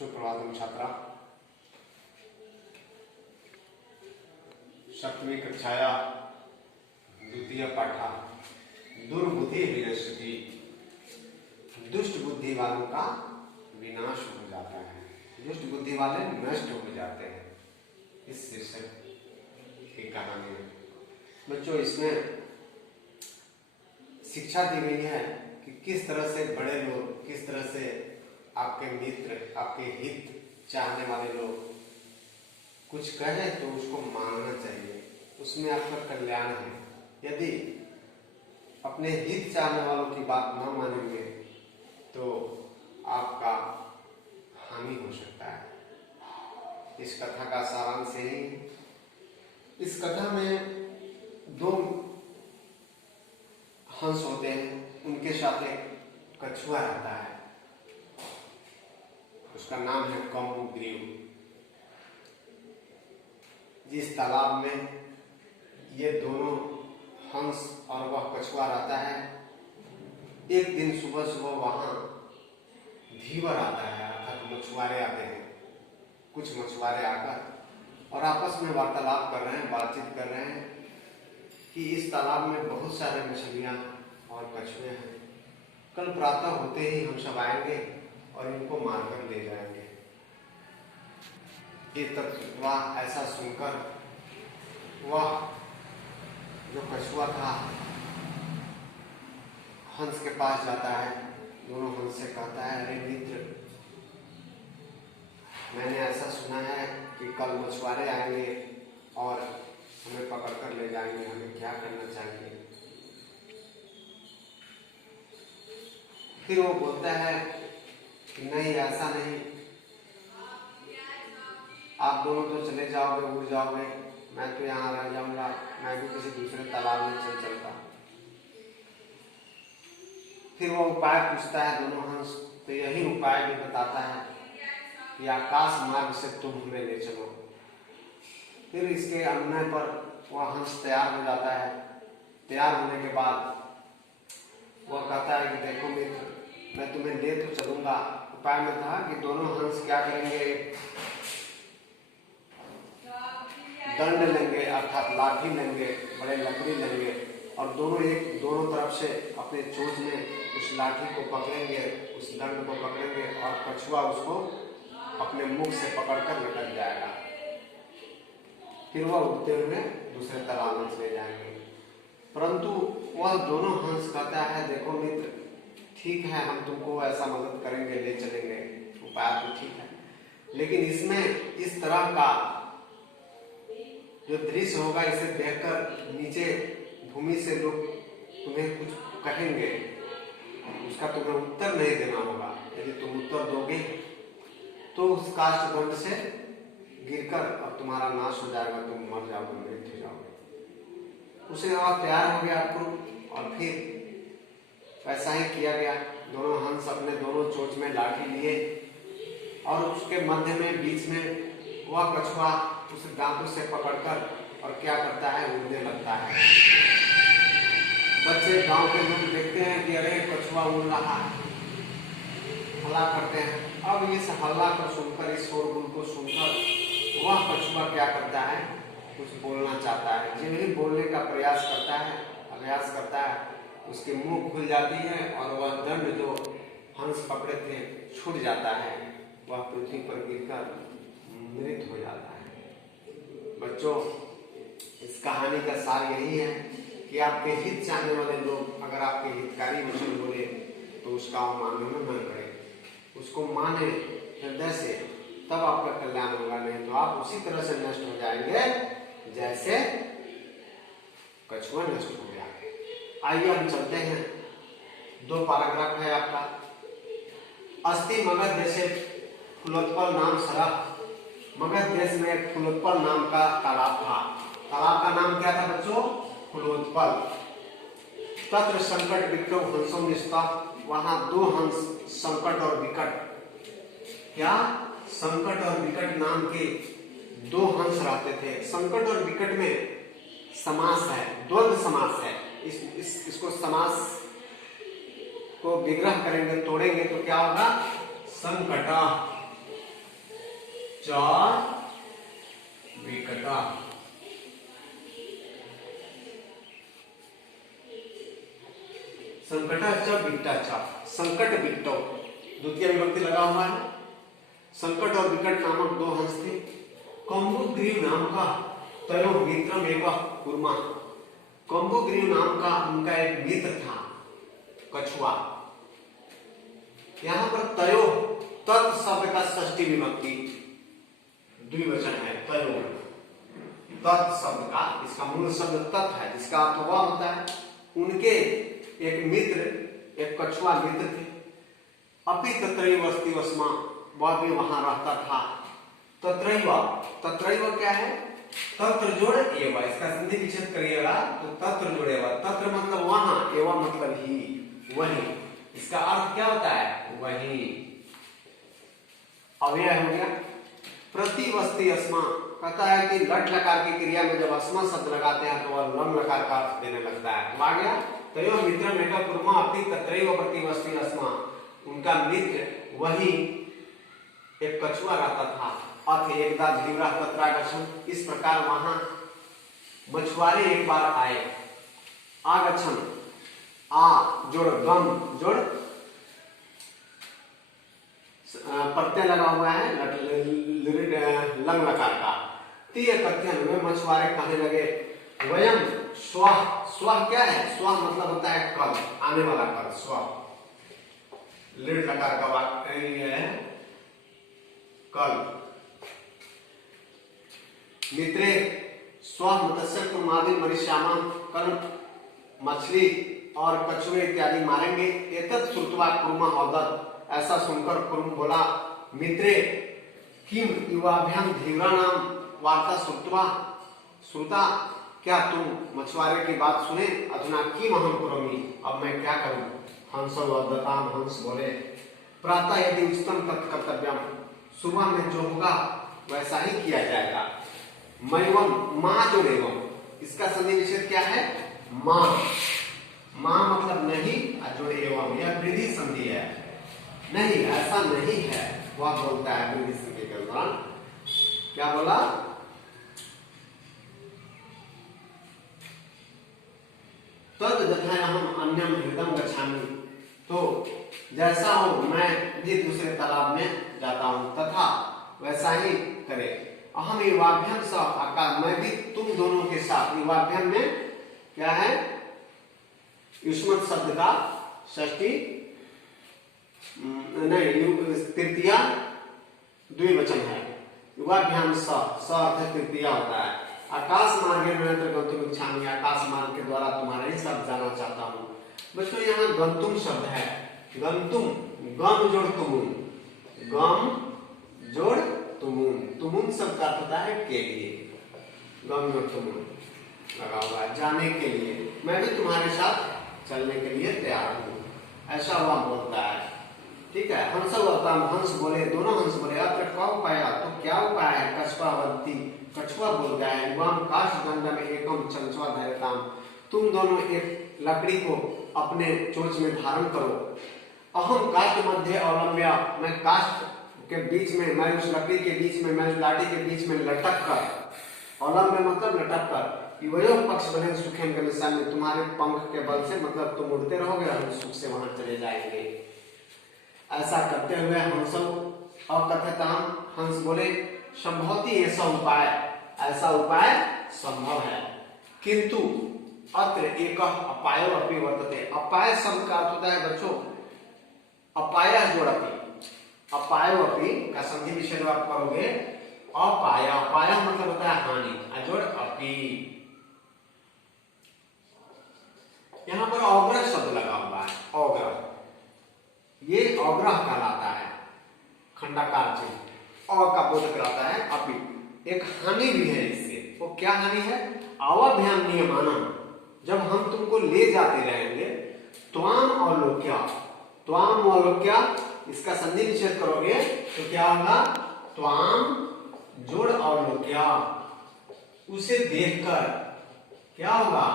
सुप्रभातम छात्रा। सप्तमी कक्षाया द्वितीय पाठा दुर्बुद्धि विनश्यति। दुष्ट बुद्धि वालों का विनाश हो जाता है, दुष्ट बुद्धि वाले नष्ट हो जाते हैं। इस शीर्षक की कहानी है। बच्चों, इसमें शिक्षा दी गई है कि किस तरह से बड़े लोग, किस तरह से आपके मित्र, आपके हित चाहने वाले लोग कुछ कहें तो उसको मानना चाहिए, उसमें आपका कल्याण है। यदि अपने हित चाहने वालों की बात न मानेंगे तो आपका हानि हो सकता है। इस कथा का सारांश यही है। इस कथा में दो हंस होते हैं, उनके साथ एक कछुआ रहता है, उसका नाम है कौमुग्रीव। जिस तालाब में ये दोनों हंस और वह कछुआ रहता है, एक दिन सुबह सुबह वहां धीवर आता है, अर्थात मछुआरे आते हैं। कुछ मछुआरे आकर और आपस में वार्तालाप कर रहे हैं, बातचीत कर रहे हैं कि इस तालाब में बहुत सारे मछलियां और कछुए हैं। कल प्रातः होते ही हम सब आएंगे और इनको मारकर ले जाएंगे। ये तब वह ऐसा सुनकर वह जो कछुआ था हंस के पास जाता है, दोनों हंस से कहता है, अरे मित्र, मैंने ऐसा सुना है कि कल मछुआरे आएंगे और हमें पकड़कर ले जाएंगे, हमें क्या करना चाहिए? फिर वो बोलता है कि नहीं, ऐसा नहीं, आप दोनों तो चले जाओगे, उड़ जाओगे, मैं तो यहाँ रह जाऊंगा, मैं भी किसी दूसरे तालाब में चल चलता। फिर वो उपाय पूछता है दोनों हंस, तो यही उपाय भी बताता है कि आकाश मार्ग से तुम हमें ले चलो। फिर इसके अनुनय पर वह हंस तैयार हो जाता है। तैयार होने के बाद वह कहता है कि देखो मित्र, मैं तुम्हें ले तो चलूंगा। उपाय में था कि दोनों हंस क्या करेंगे, दंड लेंगे, अर्थात लाठी लेंगे, बड़े लकड़ी लेंगे और दोनों तरफ से अपने चोंच में उस लाठी को पकड़ेंगे, उस दंड को पकड़ेंगे और कछुआ उसको अपने मुख से पकड़कर लटक जाएगा। फिर वह उड़ते हुए दूसरे तालाब में चले जाएंगे। परंतु वह दोनों हंस कहता है, देखो मित्र, ठीक है, हम तुमको ऐसा मदद करेंगे, ले चलेंगे, उपाय तो ठीक है, लेकिन इसमें इस तरह का जो दृश्य होगा, इसे देखकर नीचे भूमि से लोग तुम्हें कुछ कहेंगे, उसका तुम्हें उत्तर नहीं देना होगा। यदि तुम उत्तर दोगे तो उस काष्ठ दंड से गिरकर अब तुम्हारा नाश हो जाएगा, तुम मर जाओगे, मृत हो जाओगे। उसे और तैयार हो गया क्रूर और फिर वैसा ही किया गया। दोनों हंस अपने दोनों चोंच में लाठी लिए और उसके मध्य में बीच में वह कछुआ उस दांतों से पकड़कर और क्या करता है, उड़ने लगता है। बच्चे, गांव के लोग देखते हैं कि अरे कछुआ उड़ रहा है, हल्ला करते हैं। अब इस हल्ला को सुनकर, इस शोरगुल को सुनकर वह कछुआ क्या करता है, कुछ बोलना चाहता है। जो ही बोलने का प्रयास करता है, अभ्यास करता है, उसके मुंह खुल जाती है और वह दंड जो हंस पकड़े थे छूट जाता है। वह पृथ्वी पर गिरकर मृत हो जाता है। बच्चों, इस कहानी का सार यही है कि आपके हित चाहने वाले लोग अगर आपके हितकारी वचन बोले तो उसका अवमानना न करें, उसको माने हृदय से, तब आपका कल्याण होगा। नहीं तो आप उसी तरह से नष्ट हो जाएंगे जैसे कछुआ नष्ट हो गया। आइए हम चलते हैं। 2 पैराग्राफ है आपका। अस्ति मगध देशे फुलोत्पल नाम सरः। मगध देश में एक फुलोत्पल नाम का तालाब था। तालाब का नाम क्या था बच्चों? फुलोत्पल। तत्र संकट विकटो हंसो निष्ठा। वहां 2 हंस, संकट और विकट, क्या संकट और विकट नाम के 2 हंस रहते थे। संकट और विकट में समास है, द्वंद्व समास है। इसको समास को विग्रह करेंगे, तोड़ेंगे तो क्या होगा? संकट। च विकट। संकट च विकट च, संकट विकट द्वितीय विभक्ति लगा हुआ है। संकट और विकट नामक दो हंस थे। कम्बुग्रीव नाम का तयो मित्रम एवं कुर्मा। कम्बुग्रीव नाम का उनका एक मित्र था कछुआ। यहां पर तयो तत् शब्द का षष्ठी विभक्ति द्विवचन है। तयो तत् शब्द का, इसका मूल शब्द तत् है जिसका अर्थ वह होता है। उनके एक मित्र, एक कछुआ मित्र थे। अपि तत्रैव अस्ति वस्मा, वह भी वहां रहता था। तत्रैव, तत्रैव क्या है? तत्र जोड़ एवं, इसका संधि विच्छेद करिएगा तो तत्र जोड़ेगा। तत्र मतलब वहां, एवं मतलब ही, वही। इसका अर्थ क्या होता है? वही। अव्यय हो गया। प्रतिवस्ति अस्मा कहता है कि लट लकार की क्रिया में जब अस्मा शब्द लगाते हैं तो वह लम लकार का अर्थ देने लगता है। तो आ गया तयो मित्र मेघा कुर्मा अपनी तत्रैव प्रतिवस्ति अस्मा, उनका मित्र वही एक कछुआ रहता था। अथ एकदा धीव्रा तत्रागच्छन्, इस प्रकार वहां मछुआरे एक बार आए। आगच्छन्, आ जोड़ गम जोड़ प्रत्यय लगा हुआ है लंग लकार का। तीय कथ्यन में मछुआरे कहने लगे वयम स्वः, स्वः क्या है? स्वः मतलब होता है कल, आने वाला कल, स्वः लिट लकार का वाक्य है कल। मित्रे स्वः मत्स्य कुर्मादि मरिष्यामा, कल मछली और कछुए इत्यादि मारेंगे। एतत् श्रुत्वा कुर्मा औदत्, ऐसा सुनकर कुर्म बोला मित्रे किम युवाभ्याम धीव्राणाम वार्ता श्रुत्वा, श्रुता क्या तुम मछुआरे की बात सुने? अधुना किम अहम करोमि, अब मैं क्या करूं? हंसो वदताम, हंस बोले प्रातः यदि उच्चतम तत्कर्तव्यम, सुबह में जो होगा वैसा ही किया जाएगा। मैवम, मां जो एवं, इसका संधि विच्छेद क्या है? मां। मां मतलब नहीं, जोड़े एवं, यह वृद्धि संधि है। नहीं, ऐसा नहीं है, वह बोलता है वृद्धि संधि के दौरान। क्या बोला? तद यथा हम अन्यम हृदम गच्छामि, तो जैसा हो मैं भी दूसरे तालाब में जाता हूं, तथा वैसा ही करे। अहम युवाभ्याम स आकार, मैं भी तुम दोनों के साथ। युवाभ्याम में क्या है? युष्मत शब्द का षष्ठी नहीं, तृतीया द्विवचन है। युवाभ्याम स अर्थ तृतीया होता है। आकाश मार्गे में गंतुम इच्छामि, आकाश मार्ग के द्वारा तुम्हारे ही साथ जाना चाहता हूँ। बच्चों यहाँ गंतुम शब्द है। गंतुम, गम जोड़ तुमुन, गम जोड़ तुमुन, तुमुन शब्द का अर्थ होता है के लिए। गम जोड़ तुमुन लगा हुआ है, जाने के लिए। मैं भी तुम्हारे साथ चलने के लिए तैयार हूँ, ऐसा वह बोलता है। ठीक है। हंस वताम, हंस बोले, दोनों हंस बोले अत्र का उपाय, तो क्या उपाय है? कछुआवती, कछुआ बोलता है युवाम काश दंडम एकम चंचवा धैर्यताम, तुम दोनों एक लकड़ी को अपने चोंच में धारण करो। अहम काष्ठ मध्य अवलंब्या, मैं काष्ठ के बीच में, मैं उस लकड़ी के बीच में, मैं उस लाठी के बीच में लटक कर, अवलंब्य मतलब लटक कर, वयो पक्ष बने सुखेम के दिशा में, तुम्हारे पंख के बल से, मतलब तुम उड़ते रहोगे, हम सुख से वहां चले जाएंगे। ऐसा करते हुए हंस अकथताम, हंस बोले संभवती ऐसा उपाय, ऐसा उपाय संभव है, किंतु अत्र एक अपायो अपि वर्तते। अपाय शब्द का अर्थ होता है बच्चों अपाय जोड़पी, अपायो अपि का संधि विच्छेद आप करोगे अपाय, अपाय मतलब होता है हानि, अजोड़ अपि। यहां पर औग्रह शब्द लगा हुआ है, औग्रह, ये औग्रह कहलाता है। खंडाकार चिन्ह अ का बोध कराता है अपि, एक हानि भी है इससे। वो क्या हानि है? अवभ्याम नियमानम, जब हम तुमको ले जाते रहेंगे, त्वाम अवलोक्या, त्वाम अवलोक्या, इसका संधि विच्छेद करोगे तो क्या होगा? त्वाम जोड़ अवलोक्या, उसे देखकर क्या होगा?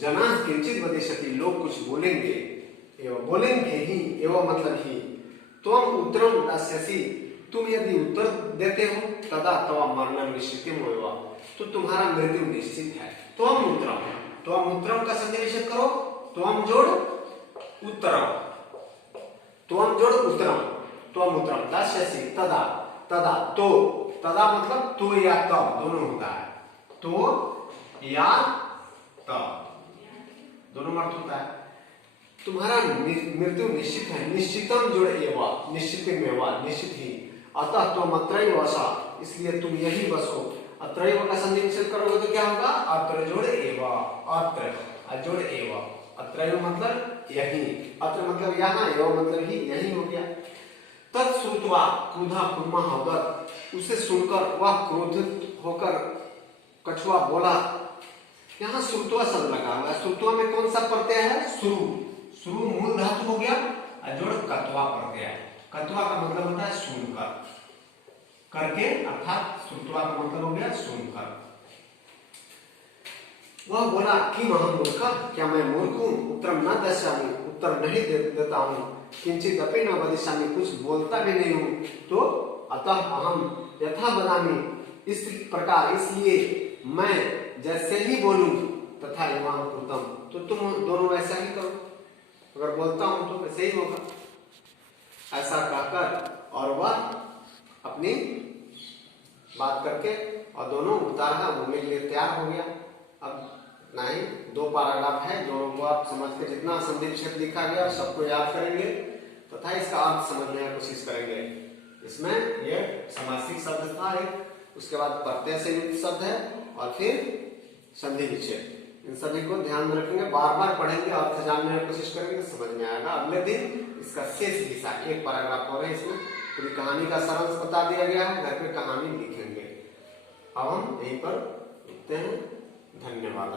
जना किंचित वदिष्यति, लोग कुछ बोलेंगे, एवं बोलेंगे ही, एवं मतलब ही। त्वम उत्तरम दास्यसि, तुम यदि उत्तर देते हो तदा त्वम मरणं निश्चितम होगा, तो तुम्हारा मृत्यु निश्चित है। त्वम उत्तरम का संधि निषेध करो, त्वम जोड़ उत्तरम, त्वम जोड़ उत्तरम, त्वम उत्तरम दास्यसि तदा, तदा तो, तदा मतलब तो या तब दोनों होता है, तो या तब दोनों अर्थ होता है। तुम्हारा मृत्यु निश्चित है, निश्चितम जोड़ एवं, निश्चित में निश्चित ही, अतः तुम अत्रैव वसा, इसलिए तुम यही बसो। अत्रैव का संधि निषेध करोगे तो क्या होगा, अत्र जोड़ एवं, अत्र जोड़ एवं, अत्रैव मतलब यही, अत्र मतलब यहाँ, एवं मतलब ही, यही हो गया। तत्श्रुत्वा क्रुधा कुर्मा हवदत्, उसे सुनकर वह क्रोधित होकर कछुआ बोला। यहाँ श्रुत्वा शब्द लगा हुआ है, श्रुत्वा में कौन सा प्रत्यय है, शुरू मूल धातु हो गया, जोड़ कत्वा प्रत्यय, कत्वा का मतलब होता है सुनकर, करके अर्थात श्रुत्वा का मतलब हो गया सुनकर। वह बोला कि अहम मूर्ख, क्या मैं मूर्ख हूँ, उत्तरम न दस्यामि, उत्तर नहीं देता हूँ, किंचित अपि न वदिष्यामि, कुछ बोलता भी नहीं हूँ, तो अतः अहम यथा वदामि, इस प्रकार इसलिए मैं जैसे ही बोलूं तथा एवं कृतम, तो तुम दोनों ऐसा ही करो, अगर बोलता हूं तो वैसे ही होगा, ऐसा कहकर और वह अपनी बात करके और दोनों उतारना बोलने के लिए तैयार हो गया। अब नहीं, दो पैराग्राफ है, दोनों को आप समझ के जितना संधि विच्छेद लिखा गया सबको याद करेंगे तथा इसका अर्थ समझने की कोशिश करेंगे। इसमें ये समासिक शब्द था एक, उसके बाद प्रत्यय से युक्त शब्द है और फिर संधि विच्छेद, इन सभी को ध्यान में रखेंगे, बार बार पढ़ेंगे, अर्थ जानने की कोशिश करेंगे, समझ में आएगा। अगले दिन इसका शेष हिस्सा, एक पैराग्राफ हो रहा है, इसमें पूरी कहानी का सारांश बता दिया गया है, घर पे कहानी लिखेंगे। अब हम यहीं पर रुकते हैं, धन्यवाद।